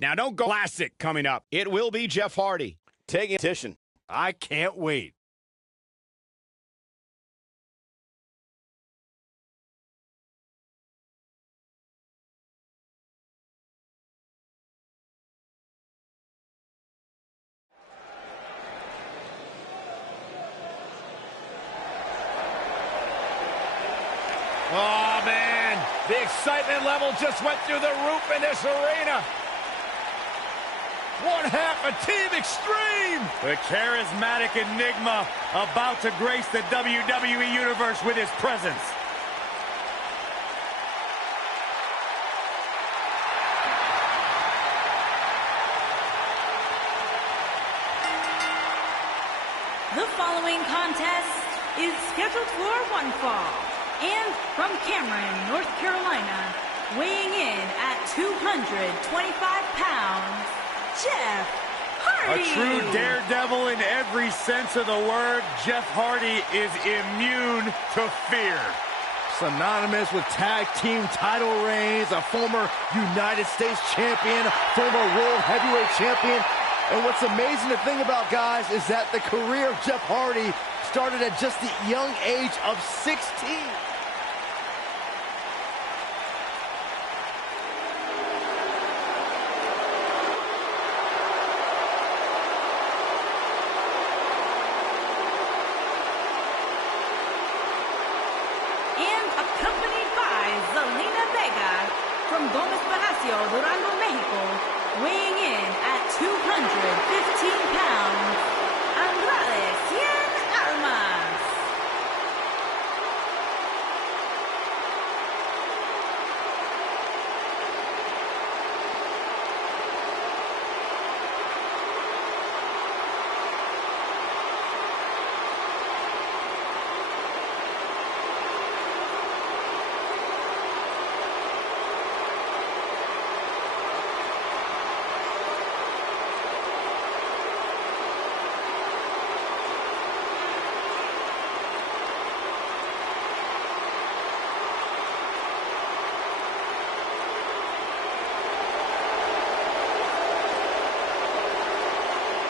Now don't go classic coming up. It will be Jeff Hardy taking petition. I can't wait. Oh, man. The excitement level just went through the roof in this arena. One half of Team Extreme. The charismatic enigma about to grace the WWE Universe with his presence. The following contest is scheduled for one fall. And from Cameron, North Carolina, weighing in at 225 pounds, Jeff Hardy. A true daredevil in every sense of the word, Jeff Hardy is immune to fear. Synonymous with tag team title reigns, a former United States champion, former World Heavyweight champion. And what's amazing to think about, guys, is that the career of Jeff Hardy started at just the young age of 16. From Gómez Palacio, Durango, Mexico, weighing in at 215 pounds, Andrade Cien Almas.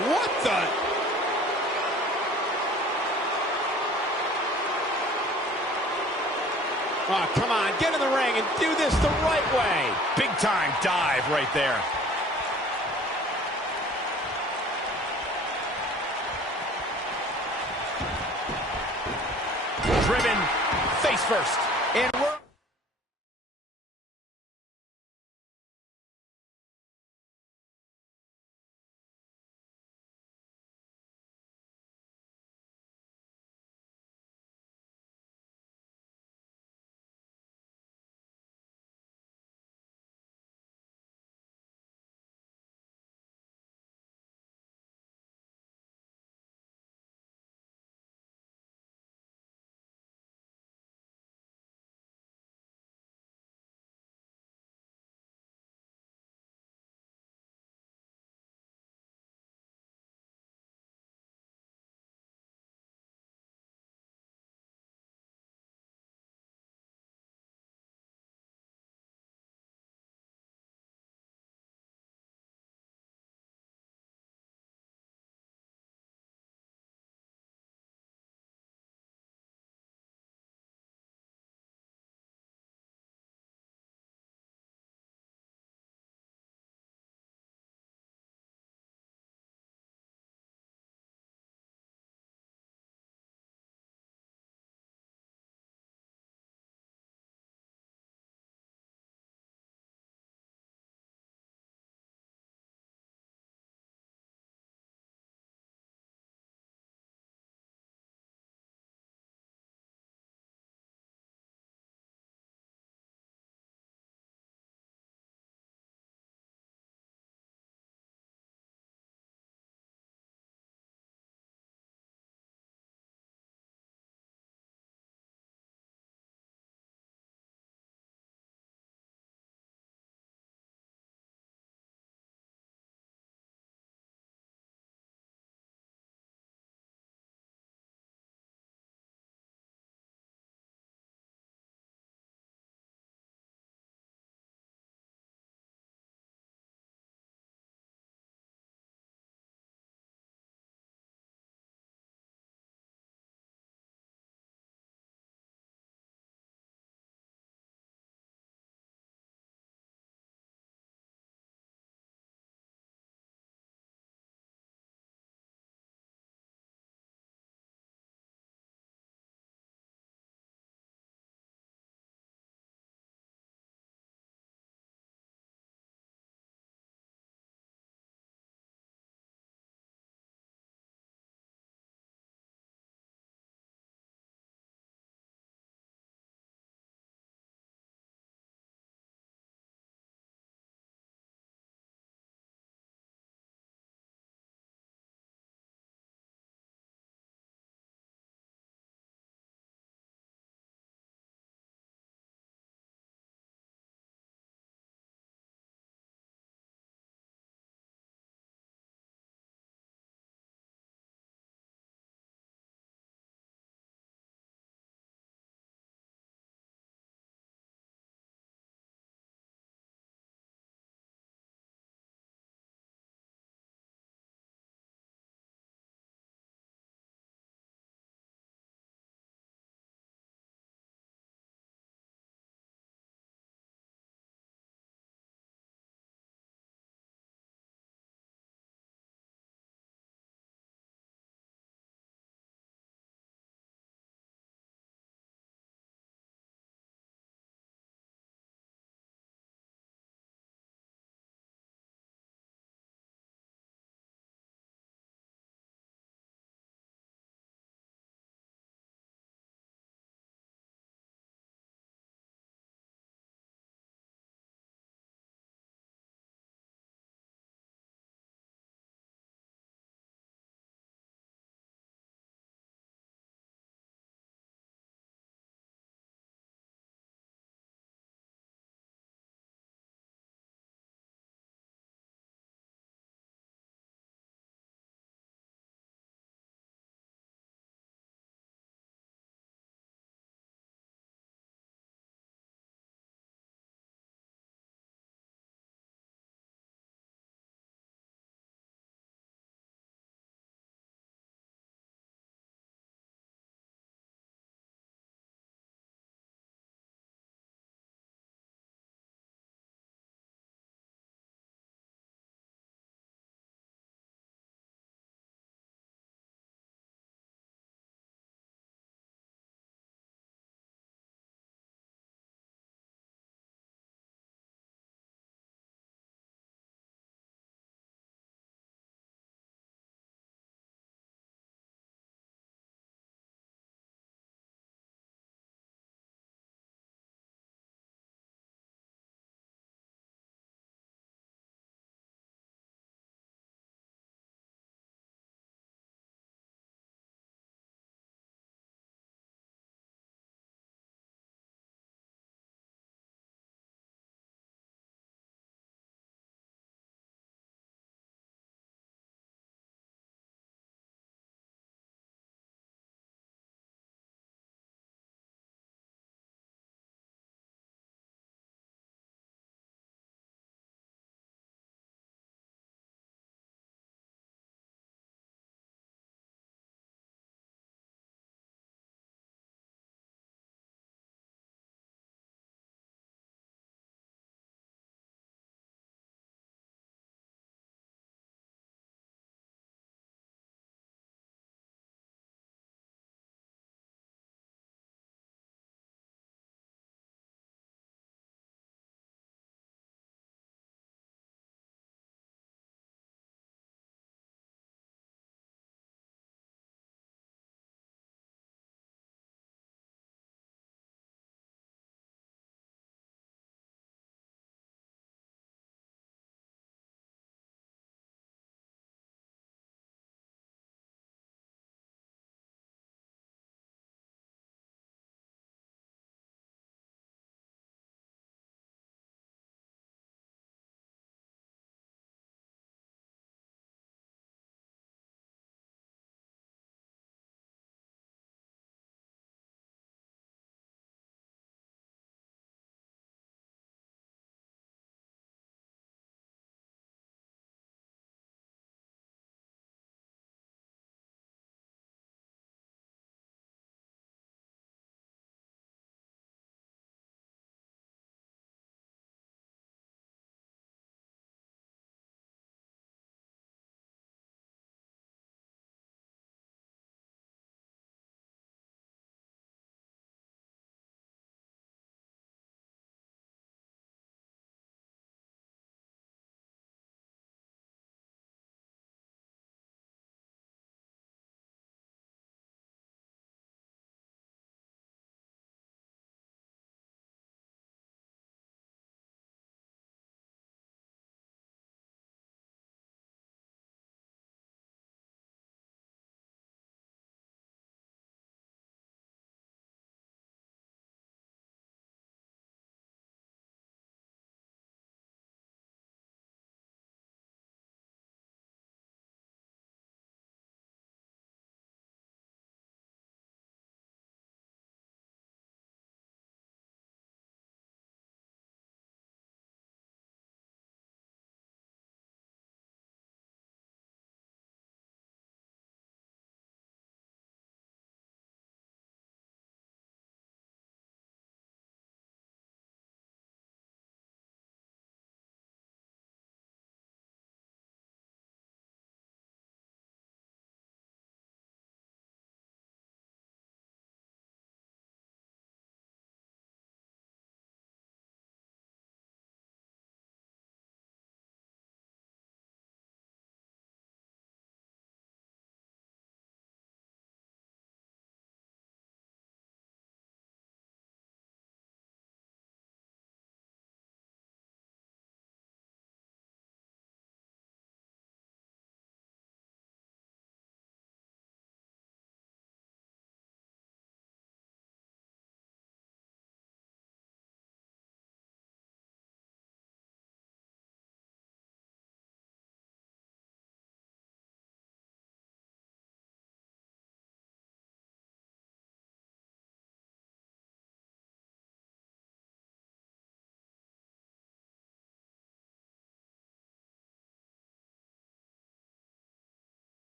What the? Oh, come on, get in the ring and do this the right way. Big time dive right there. Driven face first. And we're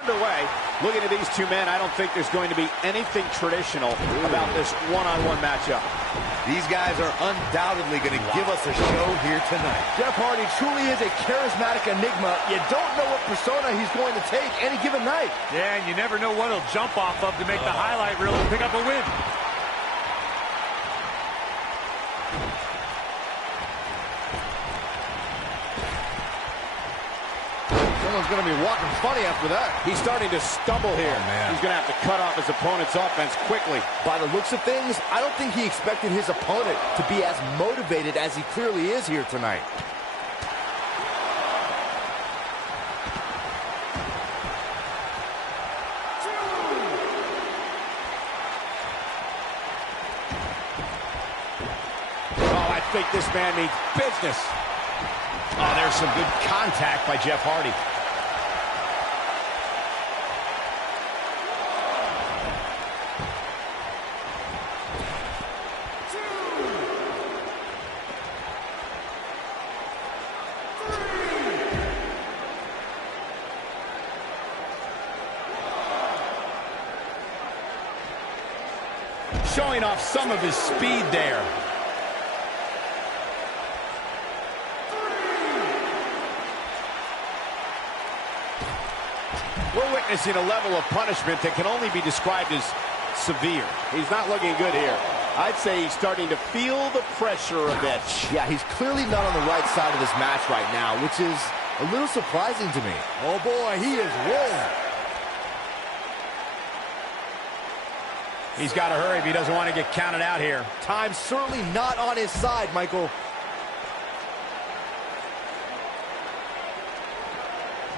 Underway. Looking at these two men, I don't think there's going to be anything traditional about this one-on-one matchup. These guys are undoubtedly going to give us a show here tonight. Jeff Hardy truly is a charismatic enigma. You don't know what persona he's going to take any given night. Yeah, and you never know what he'll jump off of to make the highlight reel and pick up a win. Someone's going to be walking funny after that. He's starting to stumble here. Oh, man. He's going to have to cut off his opponent's offense quickly. By the looks of things, I don't think he expected his opponent to be as motivated as he clearly is here tonight. Oh, I think this man means business. Oh, there's some good contact by Jeff Hardy. Showing off some of his speed there. We're witnessing a level of punishment that can only be described as severe. He's not looking good here. I'd say he's starting to feel the pressure a bit. Yeah, he's clearly not on the right side of this match right now, which is a little surprising to me. Oh boy, he is rolling. He's got to hurry if he doesn't want to get counted out here. Time's certainly not on his side, Michael.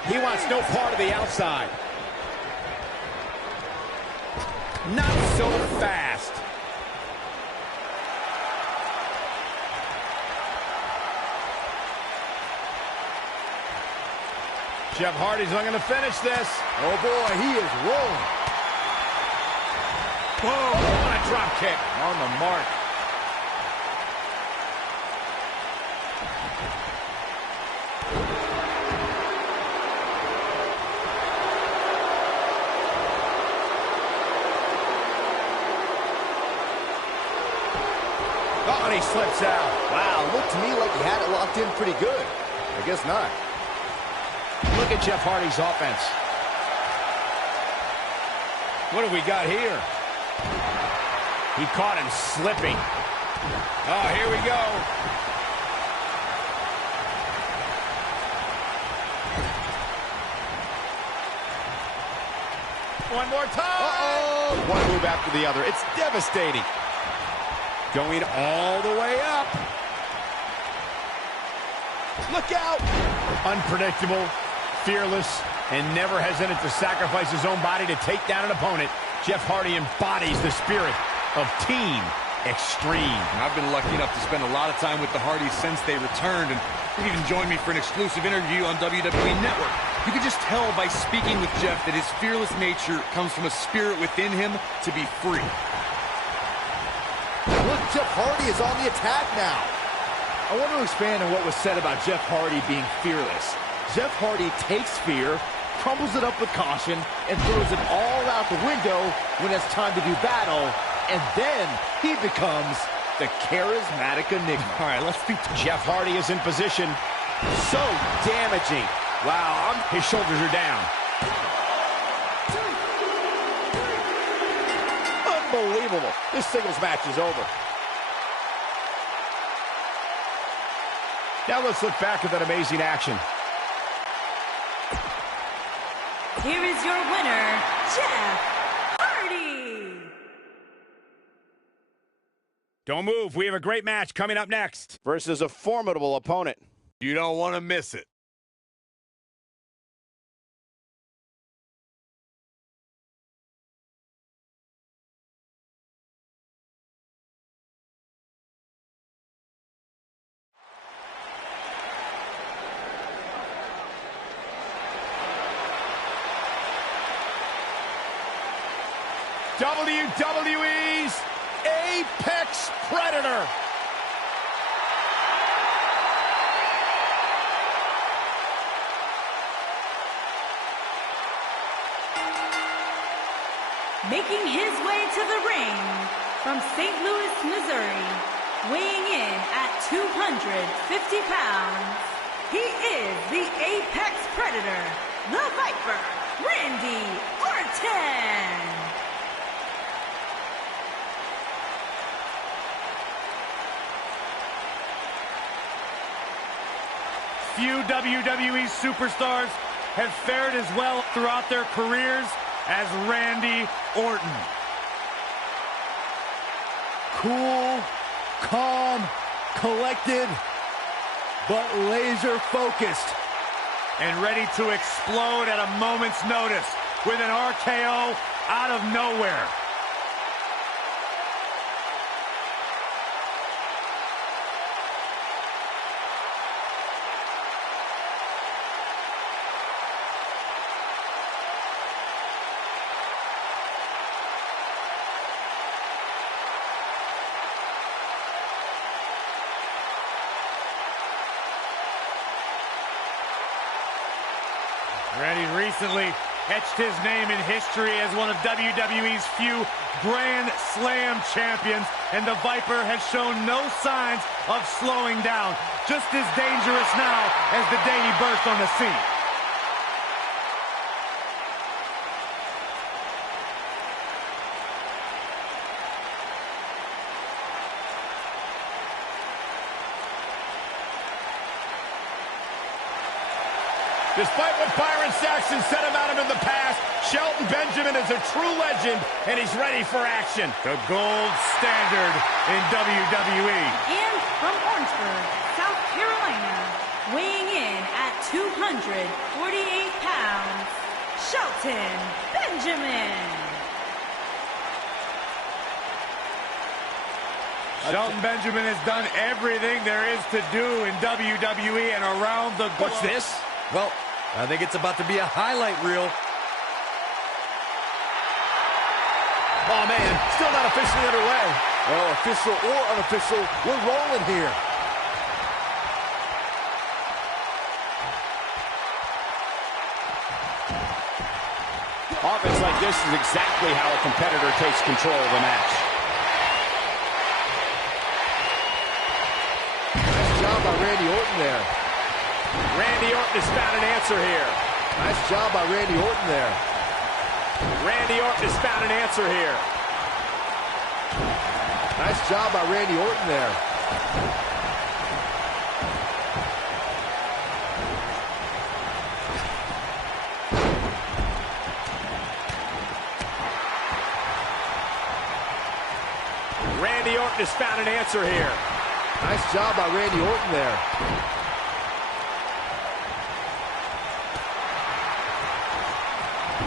He wants no part of the outside. Not so fast. Jeff Hardy's looking to finish this. Oh boy, he is rolling. Boom, what a drop kick. On the mark. Oh, and he slips out. Wow, looked to me like he had it locked in pretty good. I guess not. Look at Jeff Hardy's offense. What have we got here? He caught him slipping. Oh, here we go. One more time. Uh-oh. One move after the other. It's devastating. Going all the way up. Look out. Unpredictable, fearless, and never hesitant to sacrifice his own body to take down an opponent. Jeff Hardy embodies the spirit of Team Extreme. I've been lucky enough to spend a lot of time with the Hardys since they returned, and they've even joined me for an exclusive interview on WWE Network. You can just tell by speaking with Jeff that his fearless nature comes from a spirit within him to be free. Look, Jeff Hardy is on the attack now. I want to expand on what was said about Jeff Hardy being fearless. Jeff Hardy takes fear, crumbles it up with caution, and throws it all out the window when it's time to do battle, and then he becomes the charismatic enigma. All right, let's be... Jeff Hardy is in position. So damaging. Wow, his shoulders are down. Unbelievable. This singles match is over. Now let's look back at that amazing action. Here is your winner, Jeff Hardy. Don't move. We have a great match coming up next. Versus a formidable opponent. You don't want to miss it. WWE's Apex Predator. Making his way to the ring from St. Louis, Missouri, weighing in at 250 pounds, he is the Apex Predator, the Viper, Randy Orton. Few WWE superstars have fared as well throughout their careers as Randy Orton. Cool, calm, collected, but laser focused. And ready to explode at a moment's notice with an RKO out of nowhere. Randy recently etched his name in history as one of WWE's few Grand Slam champions, and the Viper has shown no signs of slowing down. Just as dangerous now as the day he burst on the scene. Despite what Byron Saxton said about him in the past, Shelton Benjamin is a true legend, and he's ready for action. The gold standard in WWE. And from Orangeburg, South Carolina, weighing in at 248 pounds, Shelton Benjamin. Shelton Benjamin has done everything there is to do in WWE and around the globe. What's this? Well, I think it's about to be a highlight reel. Oh, man, still not officially underway. Well, official or unofficial, we're rolling here. Offense like this is exactly how a competitor takes control of the match. Nice job by Randy Orton there. Randy Orton has found an answer here. Nice job by Randy Orton there. Randy Orton has found an answer here. Nice job by Randy Orton there. Randy Orton has found an answer here. Nice job by Randy Orton there.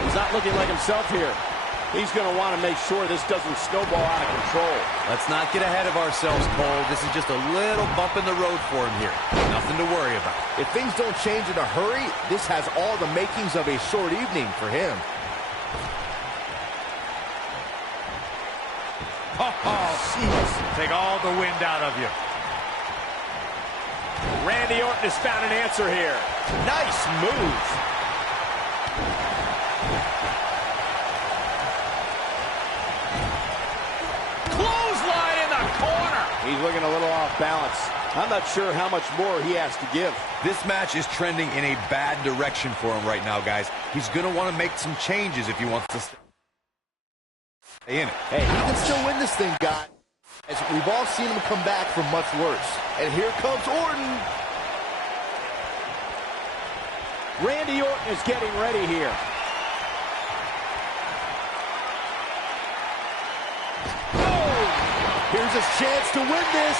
He's not looking like himself here. He's going to want to make sure this doesn't snowball out of control. Let's not get ahead of ourselves, Cole. This is just a little bump in the road for him here. Nothing to worry about. If things don't change in a hurry, this has all the makings of a short evening for him. Oh, jeez. Take all the wind out of you. Randy Orton has found an answer here. Nice move. Clothesline in the corner. He's looking a little off balance. I'm not sure how much more he has to give. This match is trending in a bad direction for him right now, guys. He's going to want to make some changes if he wants to stay in it. Hey, he can still win this thing, guys. As we've all seen him come back from much worse. And here comes Orton. Randy Orton is getting ready here. Oh! Here's his chance to win this.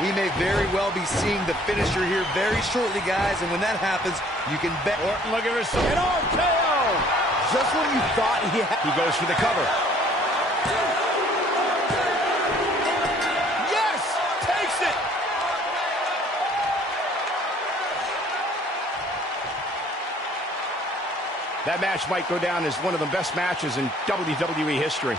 We may very well be seeing the finisher here very shortly, guys, and when that happens, you can bet. Orton looking for some. An RKO! Just when you thought he goes for the cover. Yes! Takes it! That match might go down as one of the best matches in WWE history.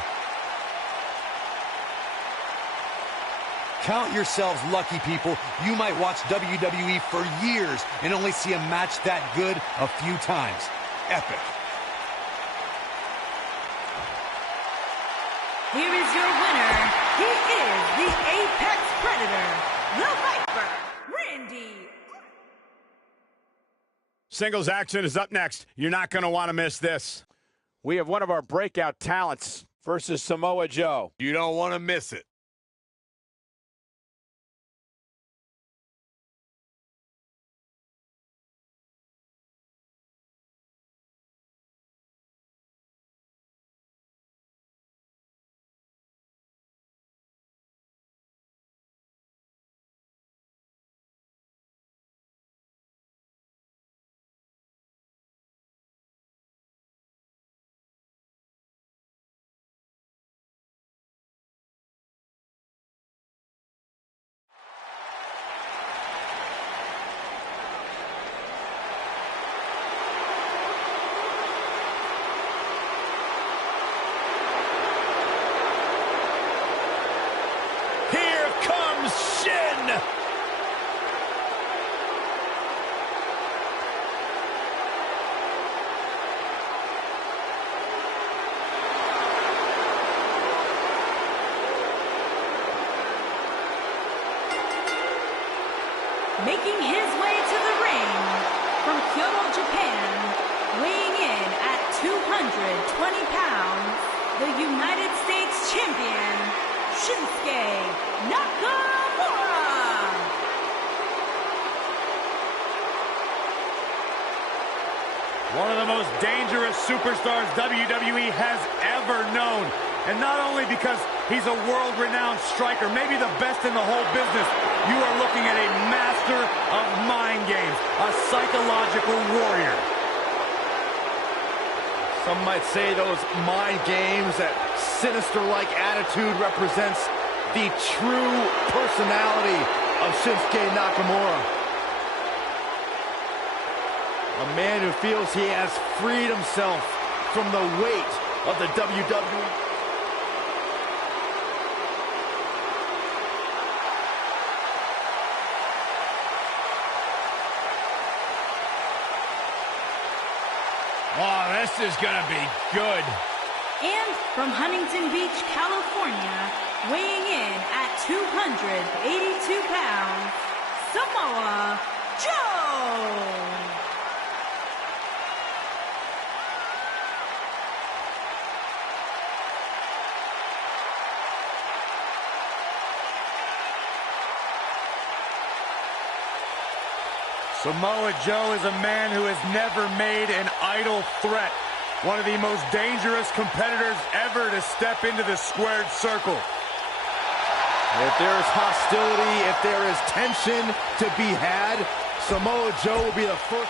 Count yourselves lucky, people. You might watch WWE for years and only see a match that good a few times. Epic. Here is your winner. He is the Apex Predator, the Viper, Randy. Singles action is up next. You're not going to want to miss this. We have one of our breakout talents versus Samoa Joe. You don't want to miss it. Here comes Shin. Making his way to the ring from Kyoto, Japan, weighing in at 220 pounds, the United States Champion, Shinsuke Nakamura. One of the most dangerous superstars WWE has ever known. And not only because he's a world-renowned striker, maybe the best in the whole business, you are looking at a master of mind games, a psychological warrior. Some might say those mind games, that sinister-like attitude represents the true personality of Shinsuke Nakamura. A man who feels he has freed himself from the weight of the WWE. Oh, this is going to be good. And from Huntington Beach, California, weighing in at 282 pounds, Samoa Joe. Samoa Joe is a man who has never made an idle threat. One of the most dangerous competitors ever to step into the squared circle. If there is hostility, if there is tension to be had, Samoa Joe will be the first.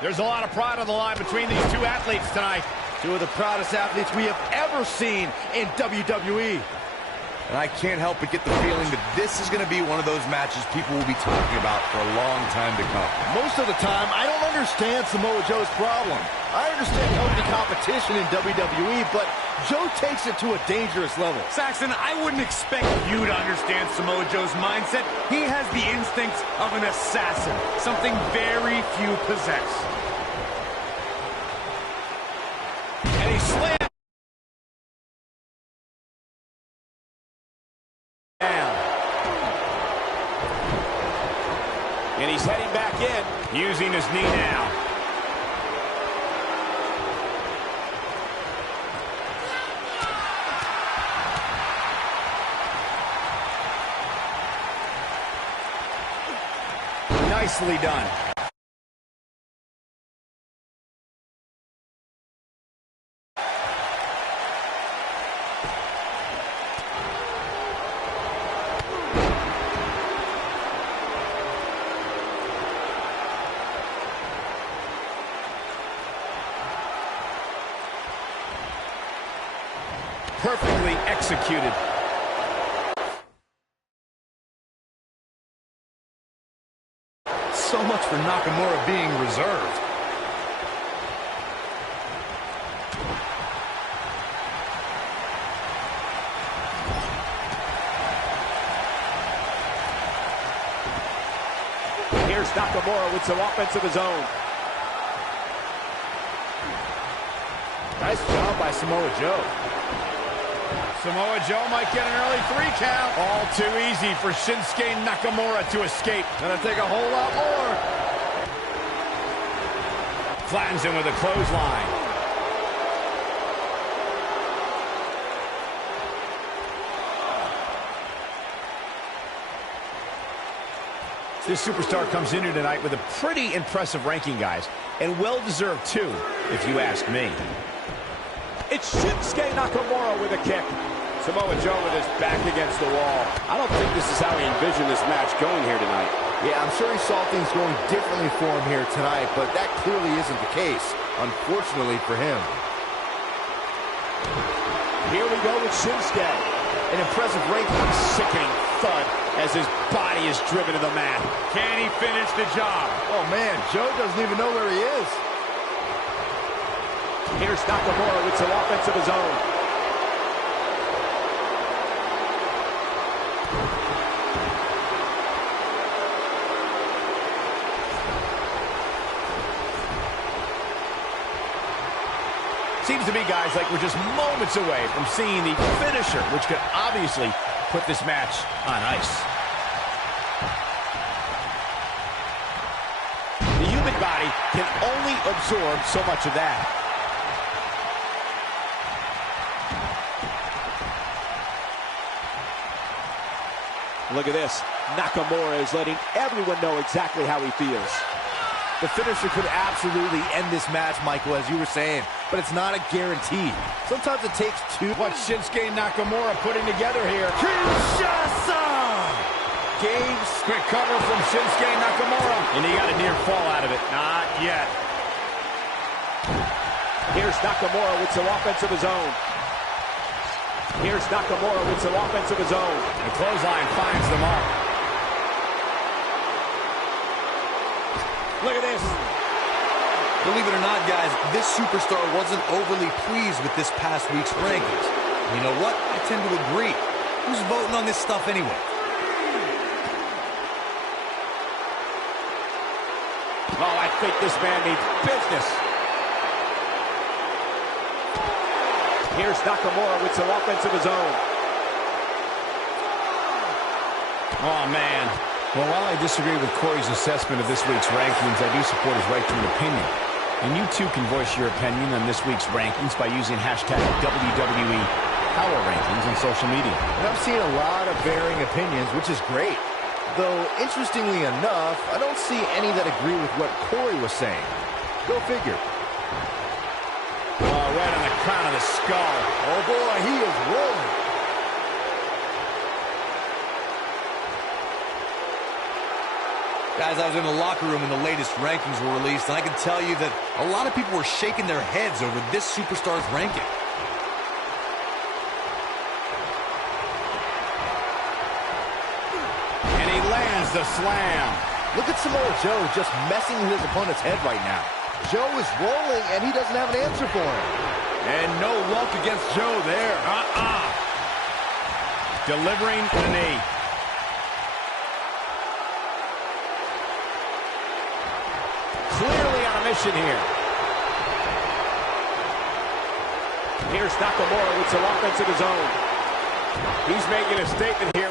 There's a lot of pride on the line between these two athletes tonight. Two of the proudest athletes we have ever seen in WWE. And I can't help but get the feeling that this is going to be one of those matches people will be talking about for a long time to come. Most of the time, I don't understand Samoa Joe's problem. I understand healthy competition in WWE, but Joe takes it to a dangerous level. Saxton, I wouldn't expect you to understand Samoa Joe's mindset. He has the instincts of an assassin, something very few possess. And he slammed. And he's heading back in, using his knee now. Nicely done. Perfectly executed. So much for Nakamura being reserved. Here's Nakamura with some offense of his own. Nice job by Samoa Joe. Samoa Joe might get an early 3 count. All too easy for Shinsuke Nakamura to escape. Gonna take a whole lot more. Flattens him with a clothesline. This superstar comes in here tonight with a pretty impressive ranking, guys, and well-deserved too, if you ask me. It's Shinsuke Nakamura with a kick. Samoa Joe with his back against the wall. I don't think this is how he envisioned this match going here tonight. Yeah, I'm sure he saw things going differently for him here tonight, but that clearly isn't the case, unfortunately for him. Here we go with Shinsuke. An impressive ranking, sickening thud as his body is driven to the mat. Can he finish the job? Oh man, Joe doesn't even know where he is. Here's Nakamura with some offense of his own. Seems to me, guys, like we're just moments away from seeing the finisher, which could obviously put this match on ice. The human body can only absorb so much of that. Look at this. Nakamura is letting everyone know exactly how he feels. The finisher could absolutely end this match, Michael, as you were saying, but it's not a guarantee. Sometimes it takes two. What's Shinsuke Nakamura putting together here? Kinshasa! Games. Quick cover from Shinsuke Nakamura. And he got a near fall out of it. Not yet. Here's Nakamura with some offense of his own. Here's Nakamura with some offense of his own. The clothesline finds the mark. Look at this. Believe it or not, guys, this superstar wasn't overly pleased with this past week's rankings. You know what? I tend to agree. Who's voting on this stuff anyway? Oh, I think this man needs business. Here's Nakamura with some offense of his own. Oh, man. Well, while I disagree with Corey's assessment of this week's rankings, I do support his right to an opinion. And you too can voice your opinion on this week's rankings by using hashtag WWE Power Rankings on social media. And I'm seeing a lot of varying opinions, which is great. Though, interestingly enough, I don't see any that agree with what Corey was saying. Go figure. Oh, right on the crown of the skull. Oh boy, he is rolling. Guys, I was in the locker room when the latest rankings were released, and I can tell you that a lot of people were shaking their heads over this superstar's ranking. And he lands the slam. Look at Samoa Joe just messing with his opponent's head right now. Joe is rolling, and he doesn't have an answer for him. And no luck against Joe there. Delivering the knee. Clearly on a mission here. Here's Nakamura with some offense of his own. He's making a statement here.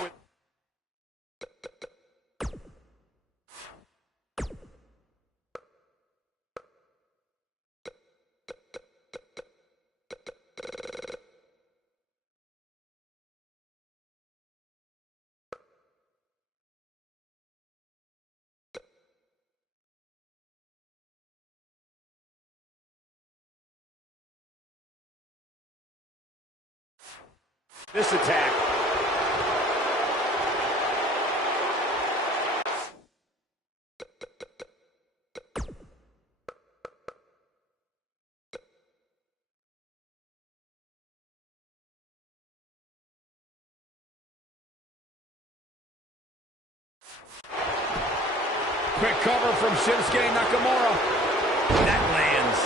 This attack. Quick cover from Shinsuke Nakamura. That lands.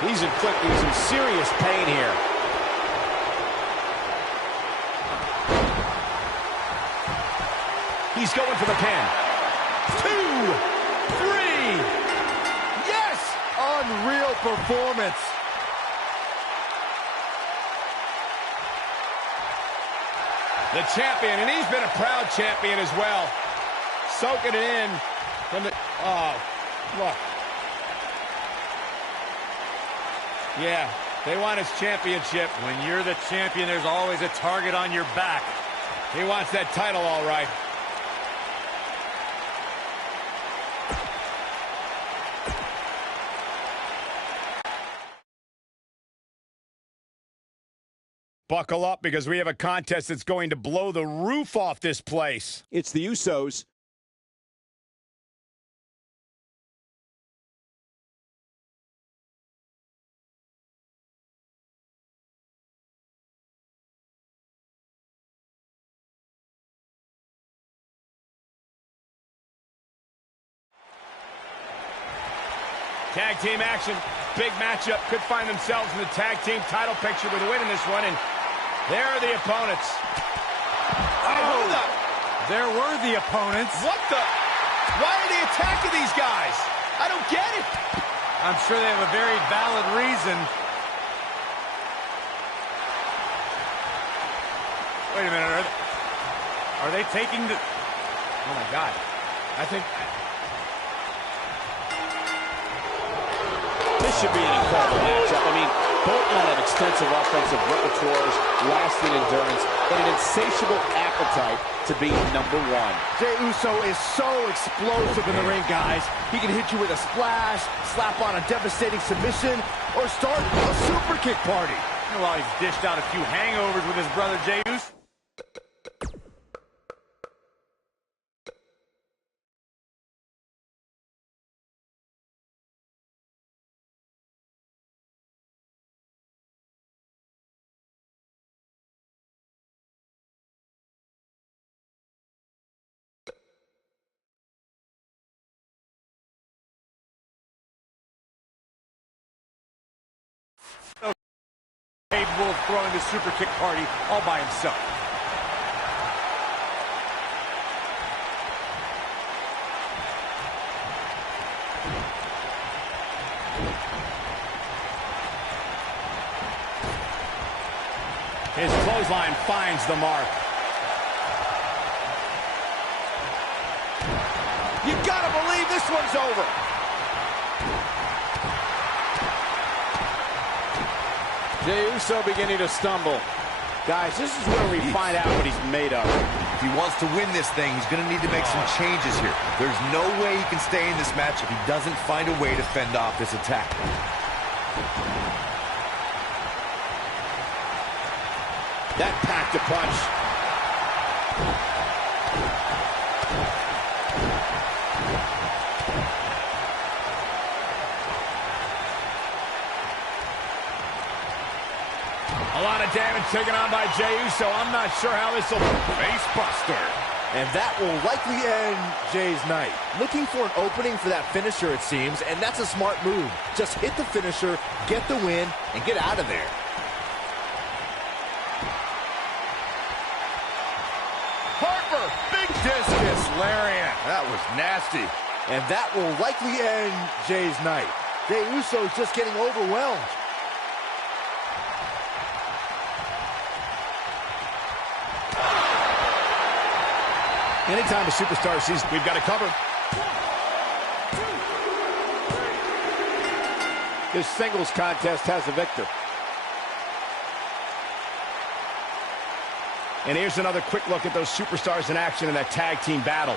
He's inflicting some serious pain here. He's going for the pin. 2, 3. Yes! Unreal performance. The champion, and he's been a proud champion as well. Soaking it in from the... Oh, look. Yeah, they want his championship. When you're the champion, there's always a target on your back. He wants that title, all right. Buckle up, because we have a contest that's going to blow the roof off this place. It's the Usos. Tag team action, big matchup, could find themselves in the tag team title picture with a win in this one, and there are the opponents. Oh, there were the opponents. What the? Why are they attacking these guys? I don't get it. I'm sure they have a very valid reason. Wait a minute, are they taking the... Oh my God. I think... This should be an incredible matchup. I mean, both men have extensive offensive repertoires, lasting endurance, and an insatiable appetite to be number one. Jey Uso is so explosive in the ring, guys. He can hit you with a splash, slap on a devastating submission, or start a super kick party. Well, he's dished out a few hangovers with his brother Jey Uso. Capable of throwing the super kick party all by himself. His clothesline finds the mark. You gotta believe this one's over. Jey Uso beginning to stumble. Guys, this is where we find out what he's made of. If he wants to win this thing, he's going to need to make some changes here. There's no way he can stay in this match if he doesn't find a way to fend off this attack. That packed a punch. A lot of damage taken on by Jey Uso. I'm not sure how this will... Face buster. And that will likely end Jey's night. Looking for an opening for that finisher, it seems, and that's a smart move. Just hit the finisher, get the win, and get out of there. Harper, big discus lariat. That was nasty. And that will likely end Jey's night. Jey Uso's just getting overwhelmed. Anytime a superstar sees we've got to cover. This singles contest has a victor. And here's another quick look at those superstars in action in that tag team battle.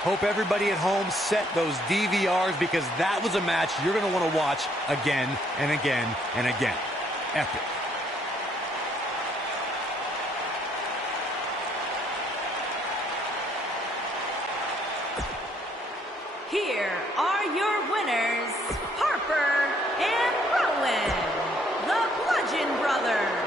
Hope everybody at home set those DVRs, because that was a match you're going to want to watch again and again and again. Epic. Here are your winners, Harper and Rowan, the Bludgeon Brothers.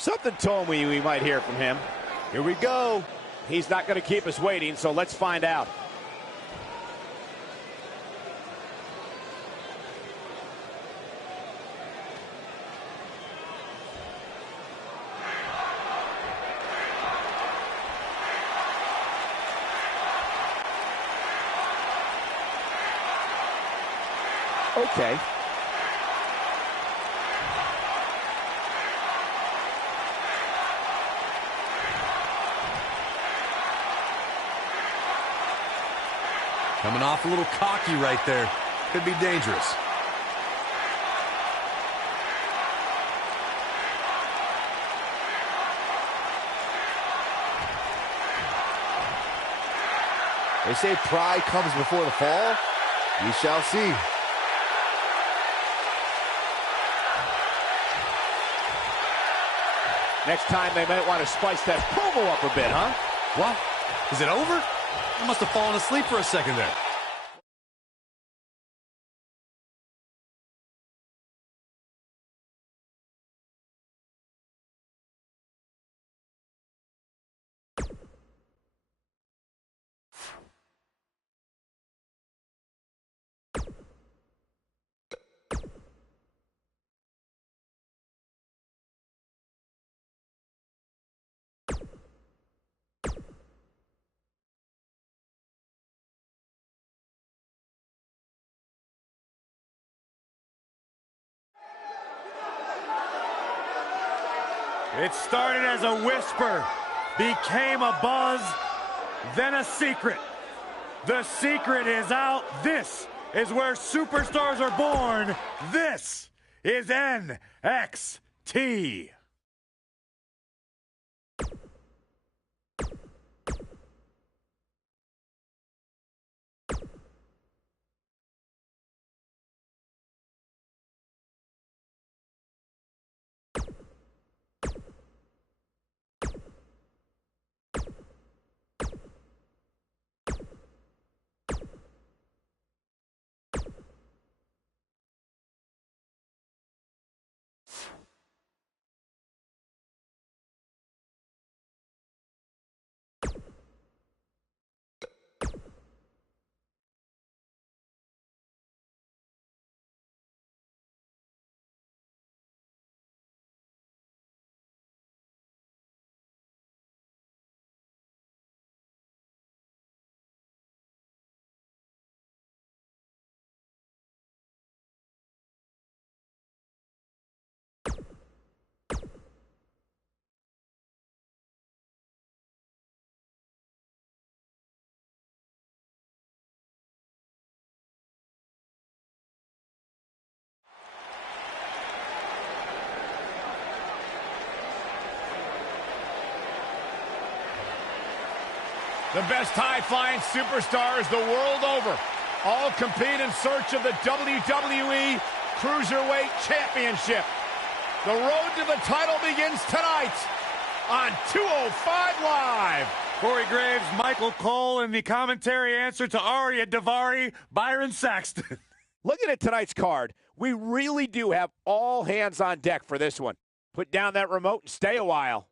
Something told me we might hear from him. Here we go. He's not going to keep us waiting, so let's find out. Okay. Coming off a little cocky right there. Could be dangerous. They say pride comes before the fall. We shall see. Next time they might want to spice that promo up a bit, huh? What? Is it over? I must have fallen asleep for a second there. It started as a whisper, became a buzz, then a secret. The secret is out. This is where superstars are born. This is NXT. The best high-flying superstars the world over all compete in search of the WWE Cruiserweight Championship. The road to the title begins tonight on 205 Live. Corey Graves, Michael Cole, and the commentary answer to Arya Daivari, Byron Saxton. Looking at tonight's card, we really do have all hands on deck for this one. Put down that remote and stay a while.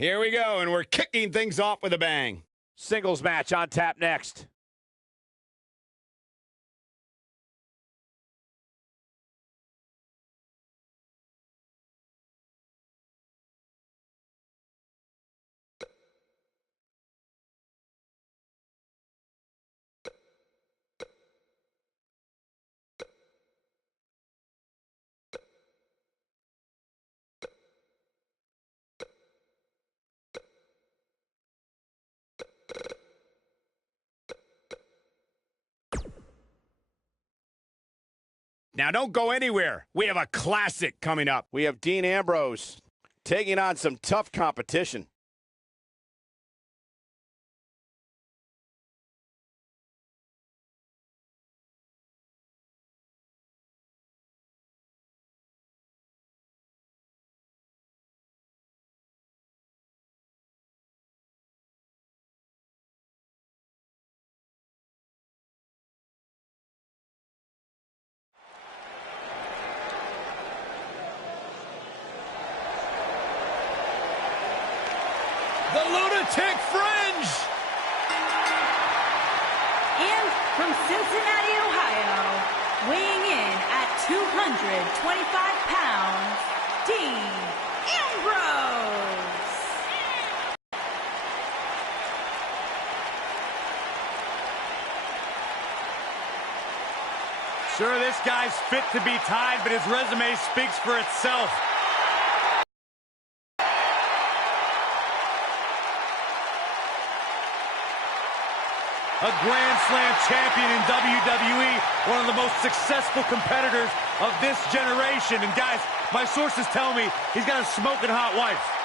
Here we go, and we're kicking things off with a bang. Singles match on tap next. Now, don't go anywhere. We have a classic coming up. We have Dean Ambrose taking on some tough competition. The Lunatic Fringe! And from Cincinnati, Ohio, weighing in at 225 pounds, Dean Ambrose. Sure, this guy's fit to be tied, but his resume speaks for itself. A Grand Slam champion in WWE, one of the most successful competitors of this generation. And guys, my sources tell me he's got a smoking hot wife.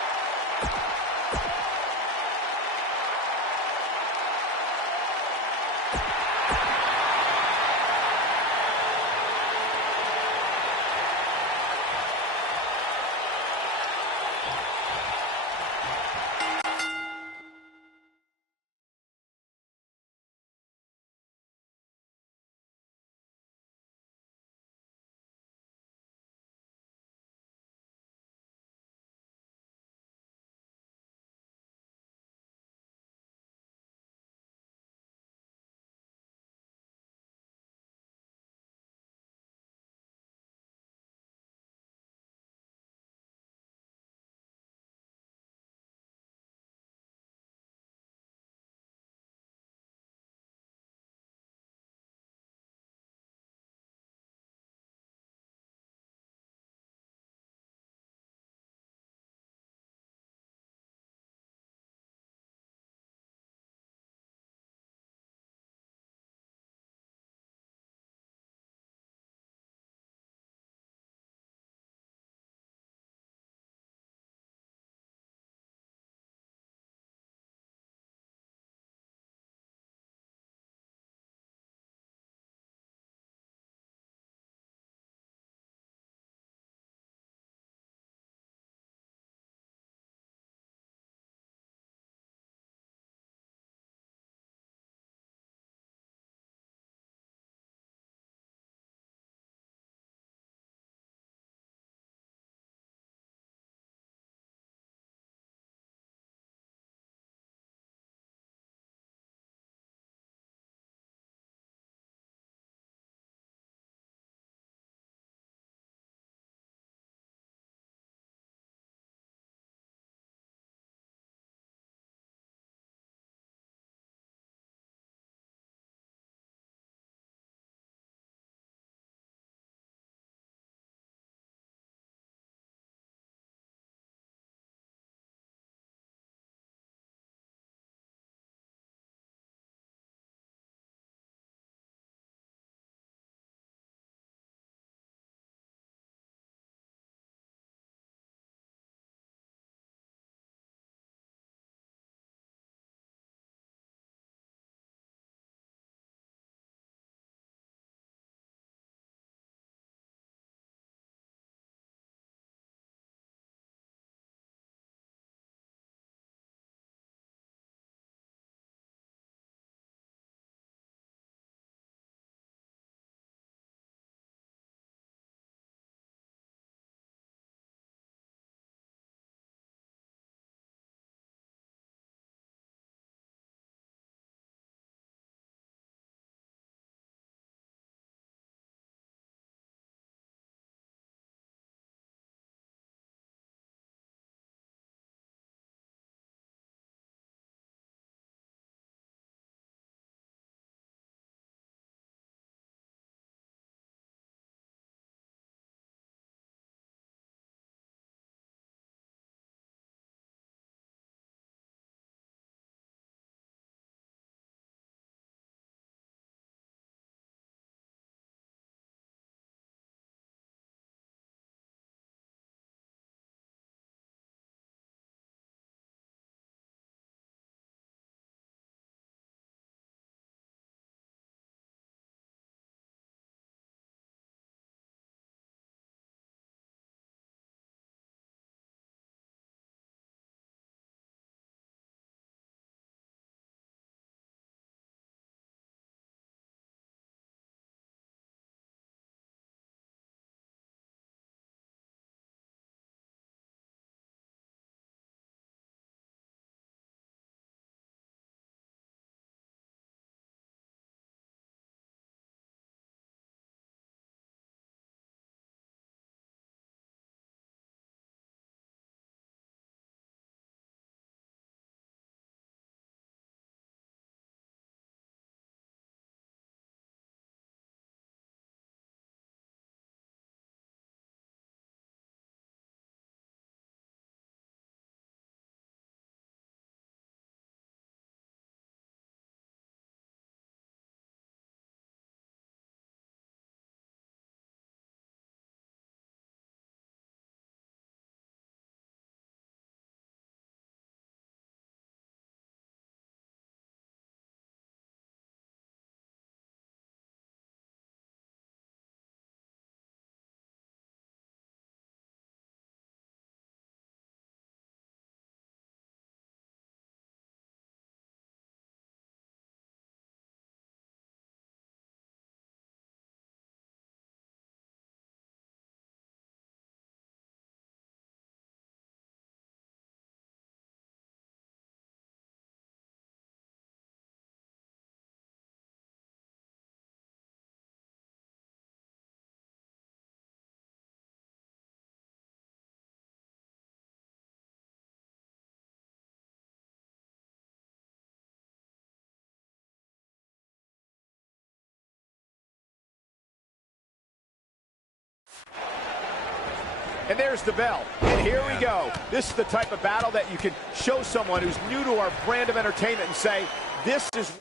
And there's the bell. And here we go. This is the type of battle that you can show someone who's new to our brand of entertainment and say, this is...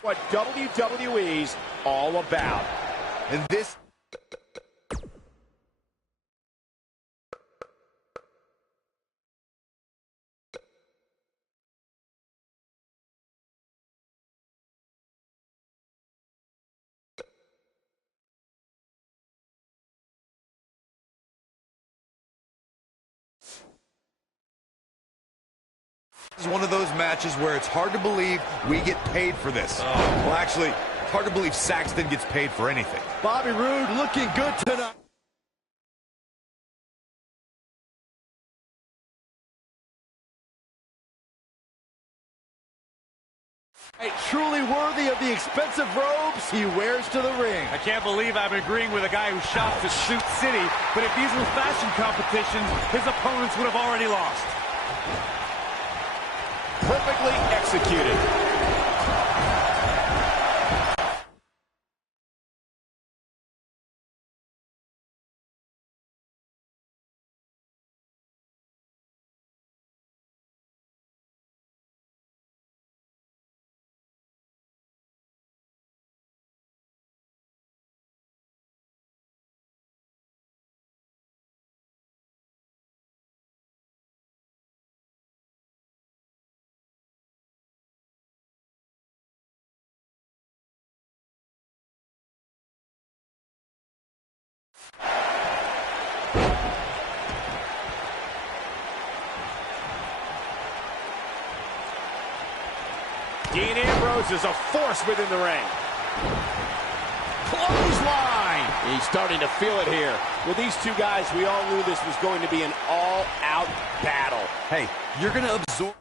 what WWE's all about. And this is one of those matches where it's hard to believe we get paid for this. Well, actually, it's hard to believe Saxton gets paid for anything. Bobby Roode looking good tonight. Truly worthy of the expensive robes he wears to the ring. I can't believe I'm agreeing with a guy who shops at Suit City, but if these were fashion competitions, his opponents would have already lost. Perfectly executed. Dean Ambrose is a force within the ring. Clothesline. He's starting to feel it here. With these two guys, we all knew this was going to be an all-out battle. Hey, you're going to absorb...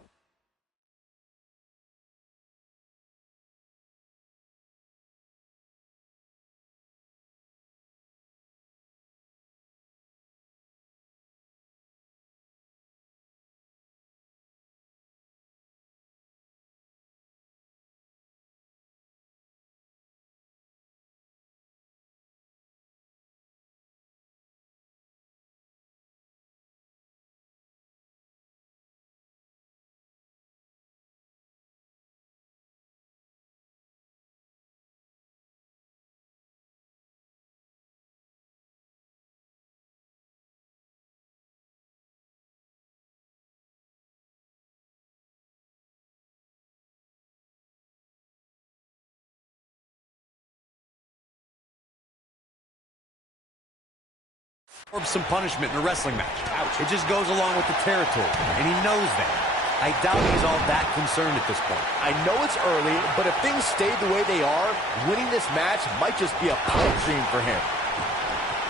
some punishment in a wrestling match. Ouch. It just goes along with the territory, and he knows that. I doubt he's all that concerned at this point. I know it's early, but if things stayed the way they are, winning this match might just be a pipe dream for him.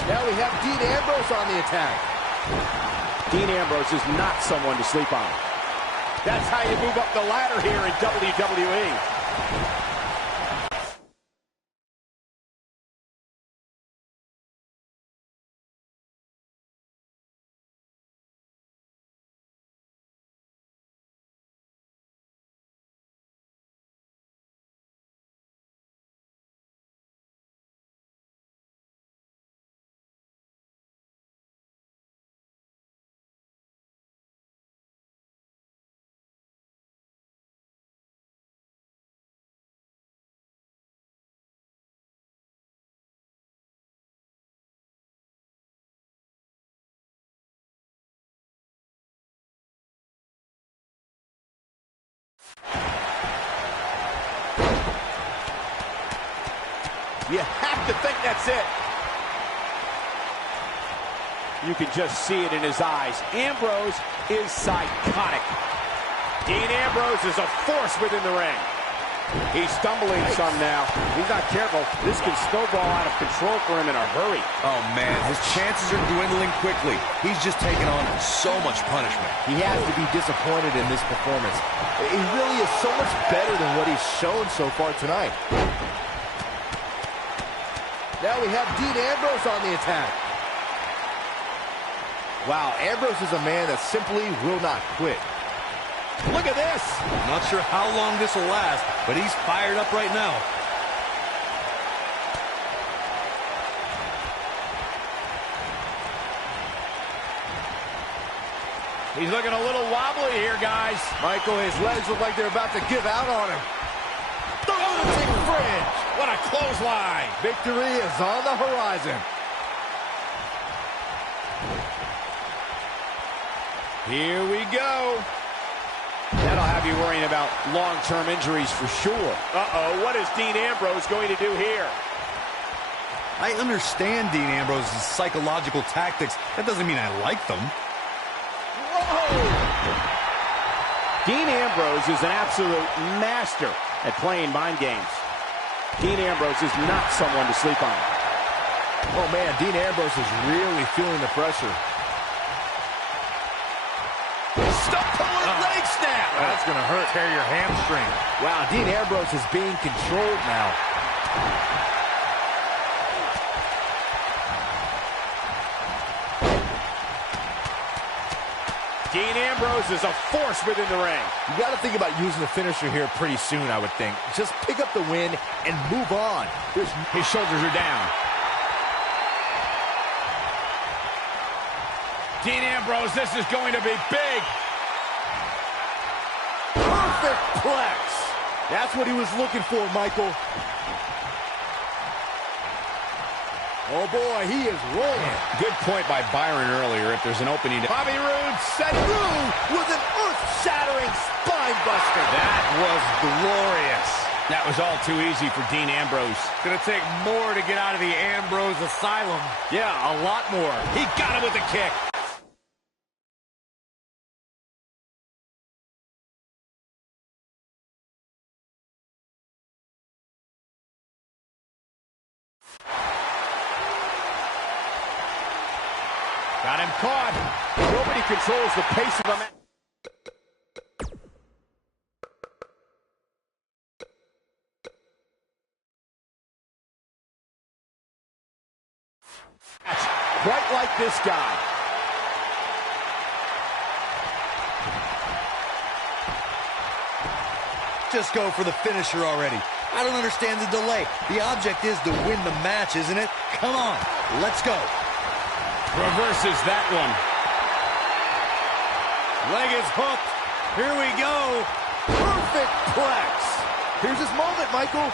Now we have Dean Ambrose on the attack. Dean Ambrose is not someone to sleep on. That's how you move up the ladder here in WWE. You have to think that's it. You can just see it in his eyes. Ambrose is psychotic. Dean Ambrose is a force within the ring. He's stumbling some now. He's not careful. This can snowball out of control for him in a hurry. Oh, man, his chances are dwindling quickly. He's just taking on so much punishment. He has to be disappointed in this performance. He really is so much better than what he's shown so far tonight. Now we have Dean Ambrose on the attack. Wow, Ambrose is a man that simply will not quit. Look at this. Not sure how long this will last, but he's fired up right now. He's looking a little wobbly here, guys. Michael, his legs look like they're about to give out on him. The lunatic fridge. What a clothesline. Victory is on the horizon. Here we go. That'll have you worrying about long-term injuries for sure. Uh-oh, what is Dean Ambrose going to do here? I understand Dean Ambrose's psychological tactics. That doesn't mean I like them. Whoa! Dean Ambrose is an absolute master at playing mind games. Dean Ambrose is not someone to sleep on. Oh, man, Dean Ambrose is really feeling the pressure. Stop pulling leg snap. That's going to hurt. Tear your hamstring. Wow, Dean Ambrose is being controlled now. Dean Ambrose is a force within the ring. You got to think about using the finisher here pretty soon, I would think. Just pick up the win and move on. His shoulders are down. Dean Ambrose, this is going to be big. Perfect plex. That's what he was looking for, Michael. Oh, boy, he is rolling. Good point by Byron earlier. If there's an opening. Bobby Roode set Through with an earth-shattering spine buster. That was glorious. That was all too easy for Dean Ambrose. Gonna take more to get out of the Ambrose Asylum. Yeah, a lot more. He got him with the kick. Got him caught. Nobody controls the pace of a match. Quite like this guy. Just go for the finisher already. I don't understand the delay. The object is to win the match, isn't it? Come on, let's go. Reverses that one. Leg is hooked. Here we go. Perfect plex. Here's his moment, Michael.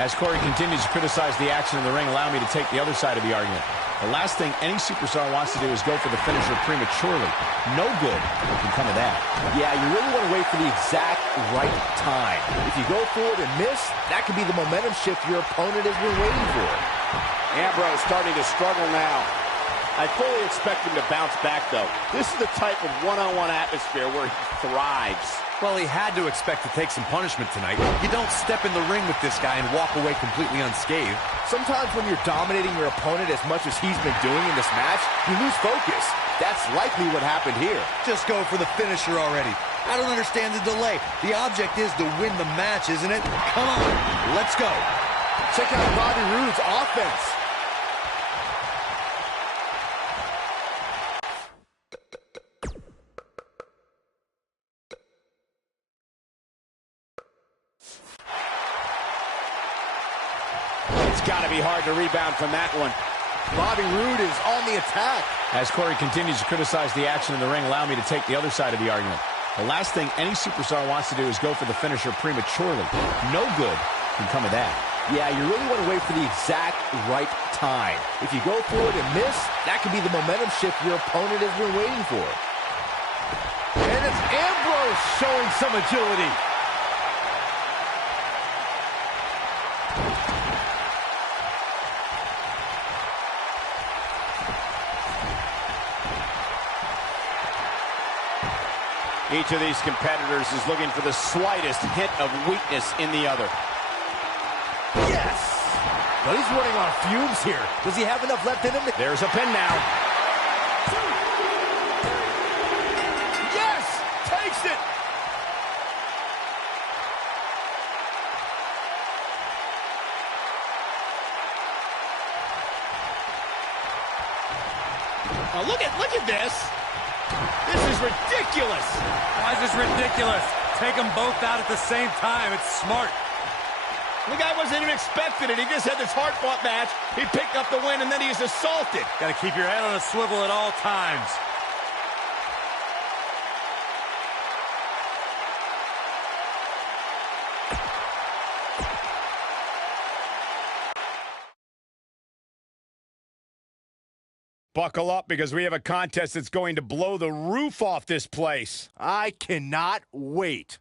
As Corey continues to criticize the action in the ring, allow me to take the other side of the argument. The last thing any superstar wants to do is go for the finisher prematurely. No good can come of that. Yeah, you really want to wait for the exact right time. If you go for it and miss, that could be the momentum shift your opponent has been waiting for. Ambrose starting to struggle now. I fully expect him to bounce back, though. This is the type of one-on-one atmosphere where he thrives. Well, he had to expect to take some punishment tonight. You don't step in the ring with this guy and walk away completely unscathed. Sometimes when you're dominating your opponent as much as he's been doing in this match, you lose focus. That's likely what happened here. Just go for the finisher already. I don't understand the delay. The object is to win the match, isn't it? Come on, let's go. Check out Bobby Roode's offense. It's got to be hard to rebound from that one. Bobby Roode is on the attack. As Corey continues to criticize the action in the ring, allow me to take the other side of the argument. The last thing any superstar wants to do is go for the finisher prematurely. No good can come of that. Yeah, you really want to wait for the exact right time. If you go for it and miss, that could be the momentum shift your opponent has been waiting for. And it's Ambrose showing some agility. Each of these competitors is looking for the slightest hint of weakness in the other. Yes! But he's running on fumes here. Does he have enough left in him? There's a pin now. Yes! Takes it! Oh, look at this. This is ridiculous. Why is this ridiculous? Take them both out at the same time. It's smart. The guy wasn't even expecting it. He just had this hard-fought match. He picked up the win, and then he's assaulted. Got to keep your head on a swivel at all times. Buckle up, because we have a contest that's going to blow the roof off this place. I cannot wait.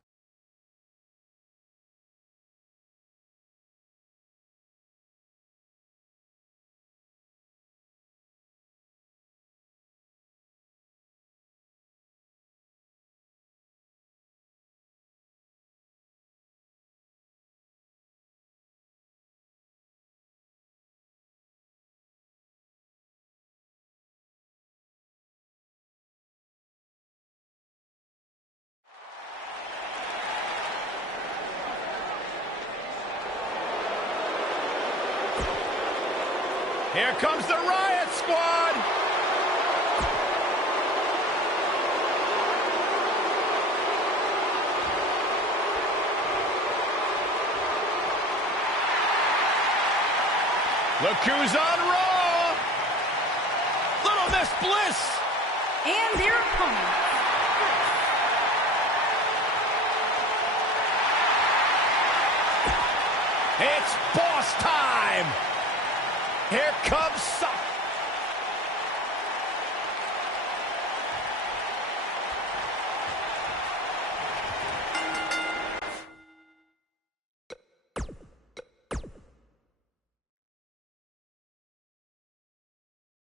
Here comes the Riot Squad! Look who's on Raw! Little Miss Bliss! And their opponent. It's boss time! Here comes some.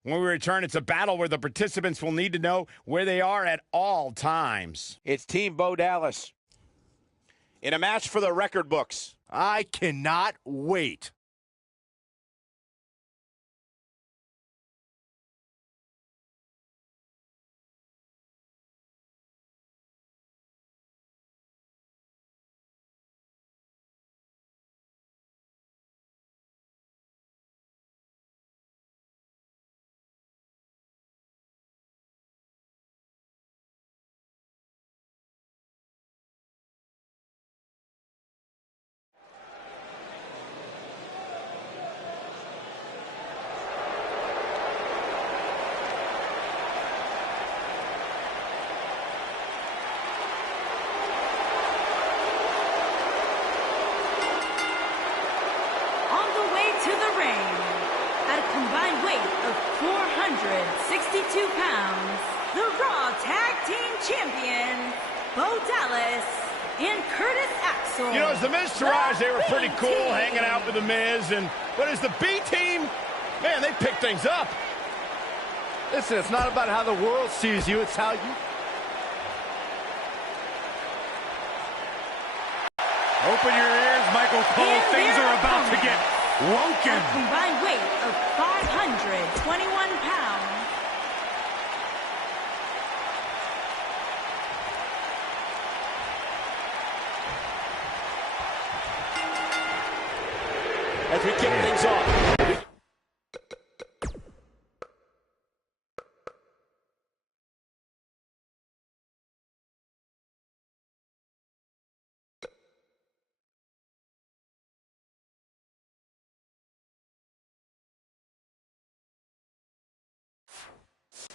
When we return, it's a battle where the participants will need to know where they are at all times. It's Team Bo Dallas in a match for the record books. I cannot wait. To the ring, at a combined weight of 462 pounds, the Raw Tag Team Champions, Bo Dallas and Curtis Axel. You know, as the Miz Taraj, they were pretty cool hanging out with the Miz, but as the B Team, man, they pick things up. Listen, it's not about how the world sees you, it's how you... Open your ears, Michael Cole. Things are about to get woken. A combined weight of 521 pounds. As we kick things off.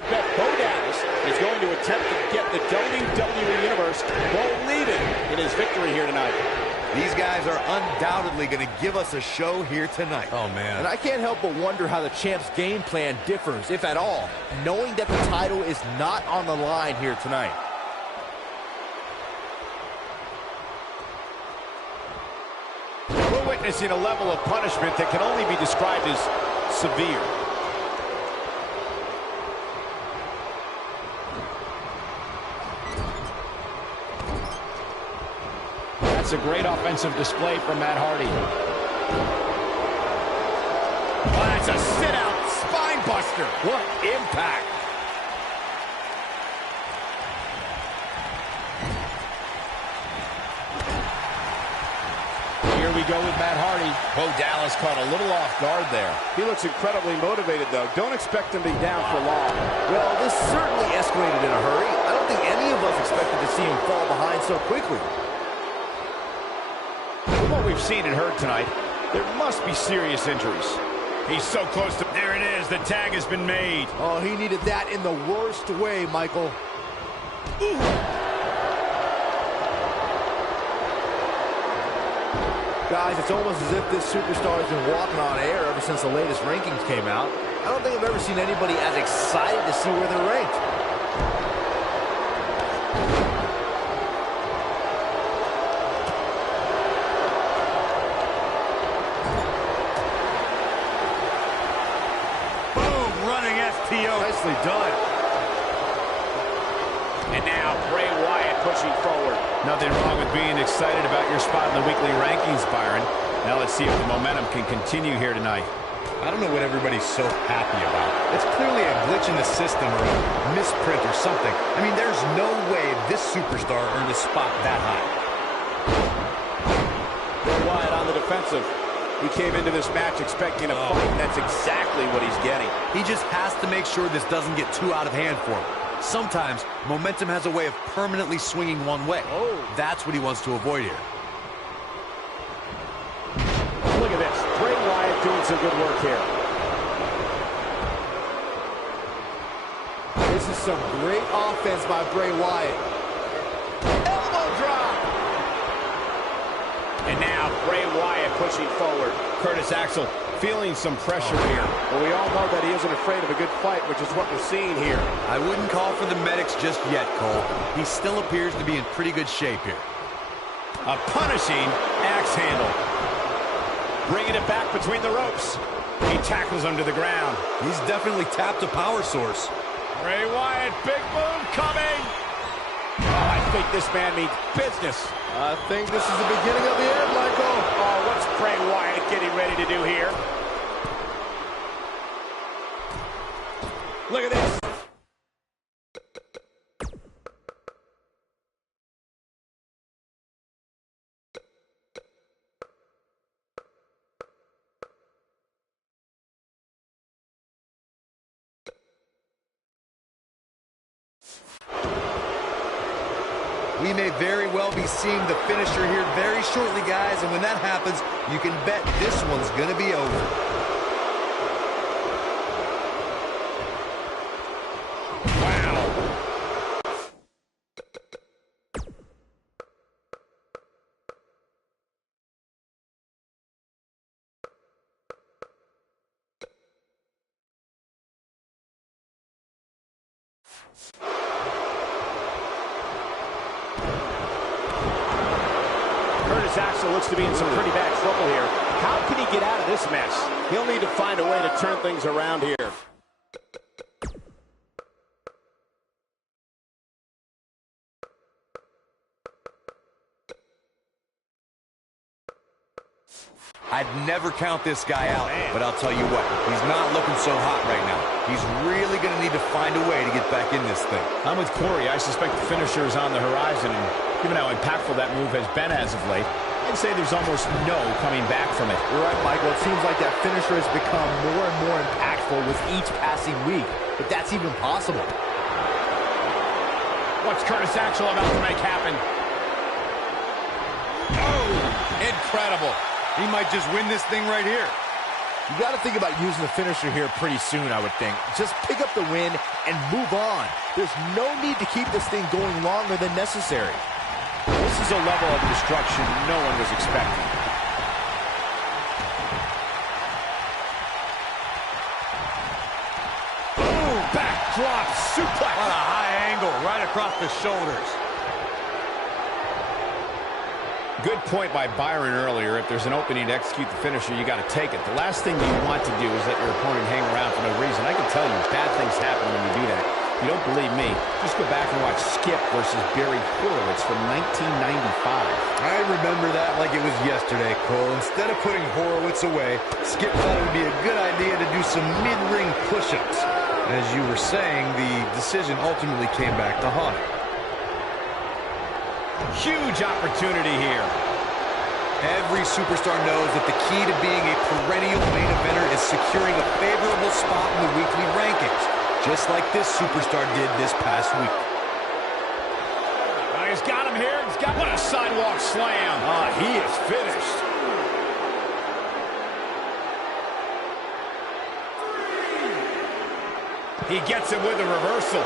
That Bo Dallas is going to attempt to get the WWE Universe believing in his victory here tonight. These guys are undoubtedly going to give us a show here tonight. Oh, man. And I can't help but wonder how the champ's game plan differs, if at all, knowing that the title is not on the line here tonight. We're witnessing a level of punishment that can only be described as severe. That's a great offensive display from Matt Hardy. Oh, that's a sit-out spine buster. What impact. Here we go with Matt Hardy. Bo Dallas caught a little off guard there. He looks incredibly motivated, though. Don't expect him to be down for long. Well, this certainly escalated in a hurry. I don't think any of us expected to see him fall behind so quickly. From what we've seen and heard tonight, there must be serious injuries. He's so close to... There it is. The tag has been made. Oh, he needed that in the worst way, Michael. Ooh. Guys, it's almost as if this superstar has been walking on air ever since the latest rankings came out. I don't think I've ever seen anybody as excited to see where they're ranked. Boom, running STO. Nicely done. And now Bray Wyatt pushing forward. Nothing wrong with being excited about your spot in the weekly rankings, Byron. Now let's see if the momentum can continue here tonight. I don't know what everybody's so happy about. It's clearly a glitch in the system or a misprint or something. I mean, there's no way this superstar earned a spot that high. Bray Wyatt on the defensive. He came into this match expecting a fight, and that's exactly what he's getting. He just has to make sure this doesn't get too out of hand for him. Sometimes momentum has a way of permanently swinging one way. That's what he wants to avoid here. Look at this. Bray Wyatt doing some good work here. This is some great offense by Bray Wyatt. Elbow drop! And now Bray Wyatt pushing forward. Curtis Axel feeling some pressure here. Well, we all know that he isn't afraid of a good fight, which is what we're seeing here. I wouldn't call for the medics just yet, Cole. He still appears to be in pretty good shape here. A punishing axe handle. Bringing it back between the ropes. He tackles him to the ground. He's definitely tapped a power source. Bray Wyatt, big move coming. Oh, I think this man means business. I think this is the beginning of the end, Michael. Oh, what's Bray Wyatt getting ready to do here? Look at this. We may very well be seeing the finisher here very shortly, guys, and when that happens, you can bet this one's going to be over. Wow. Curtis Axel looks to be in some pretty bad trouble here. How can he get out of this mess? He'll need to find a way to turn things around here. I'd never count this guy out, but I'll tell you what, he's not looking so hot right now. He's really going to need to find a way to get back in this thing. I'm with Corey. I suspect the finisher is on the horizon, and given how impactful that move has been as of late, I'd say there's almost no coming back from it. You're right, Michael. It seems like that finisher has become more and more impactful with each passing week, if that's even possible. What's Curtis Axel about to make happen? Oh, incredible. He might just win this thing right here. You got to think about using the finisher here pretty soon, I would think. Just pick up the win and move on. There's no need to keep this thing going longer than necessary. This is a level of destruction no one was expecting. Boom, backdrop suplex. On a high angle right across the shoulders. Good point by Byron earlier. If there's an opening to execute the finisher, you got to take it. The last thing you want to do is let your opponent hang around for no reason. I can tell you, bad things happen when you do that. If you don't believe me, just go back and watch Skip versus Barry Horowitz from 1995. I remember that like it was yesterday, Cole. Instead of putting Horowitz away, Skip thought it would be a good idea to do some mid-ring push-ups. As you were saying, the decision ultimately came back to haunt him. Huge opportunity here. Every superstar knows that the key to being a perennial main eventer is securing a favorable spot in the weekly rankings, just like this superstar did this past week. He's got him here. He's got what a sidewalk slam. He is finished. He gets it with a reversal.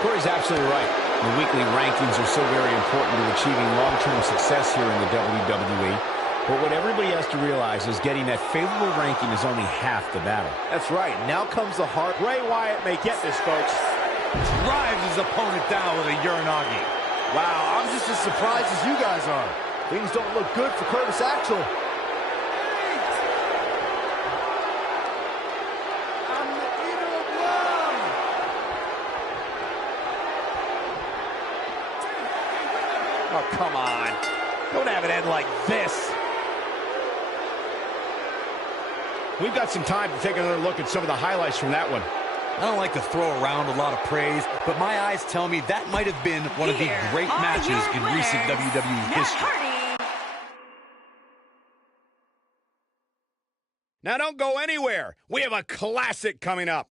Corey's absolutely right. The weekly rankings are so very important to achieving long-term success here in the WWE. But what everybody has to realize is getting that favorable ranking is only half the battle. That's right. Now comes the heart. Bray Wyatt may get this, folks. Drives his opponent down with a Uranagi. Wow, I'm just as surprised as you guys are. Things don't look good for Curtis Axel. Oh, come on. Don't have it end like this. We've got some time to take another look at some of the highlights from that one. I don't like to throw around a lot of praise, but my eyes tell me that might have been one of the great matches in recent WWE history. Now don't go anywhere. We have a classic coming up.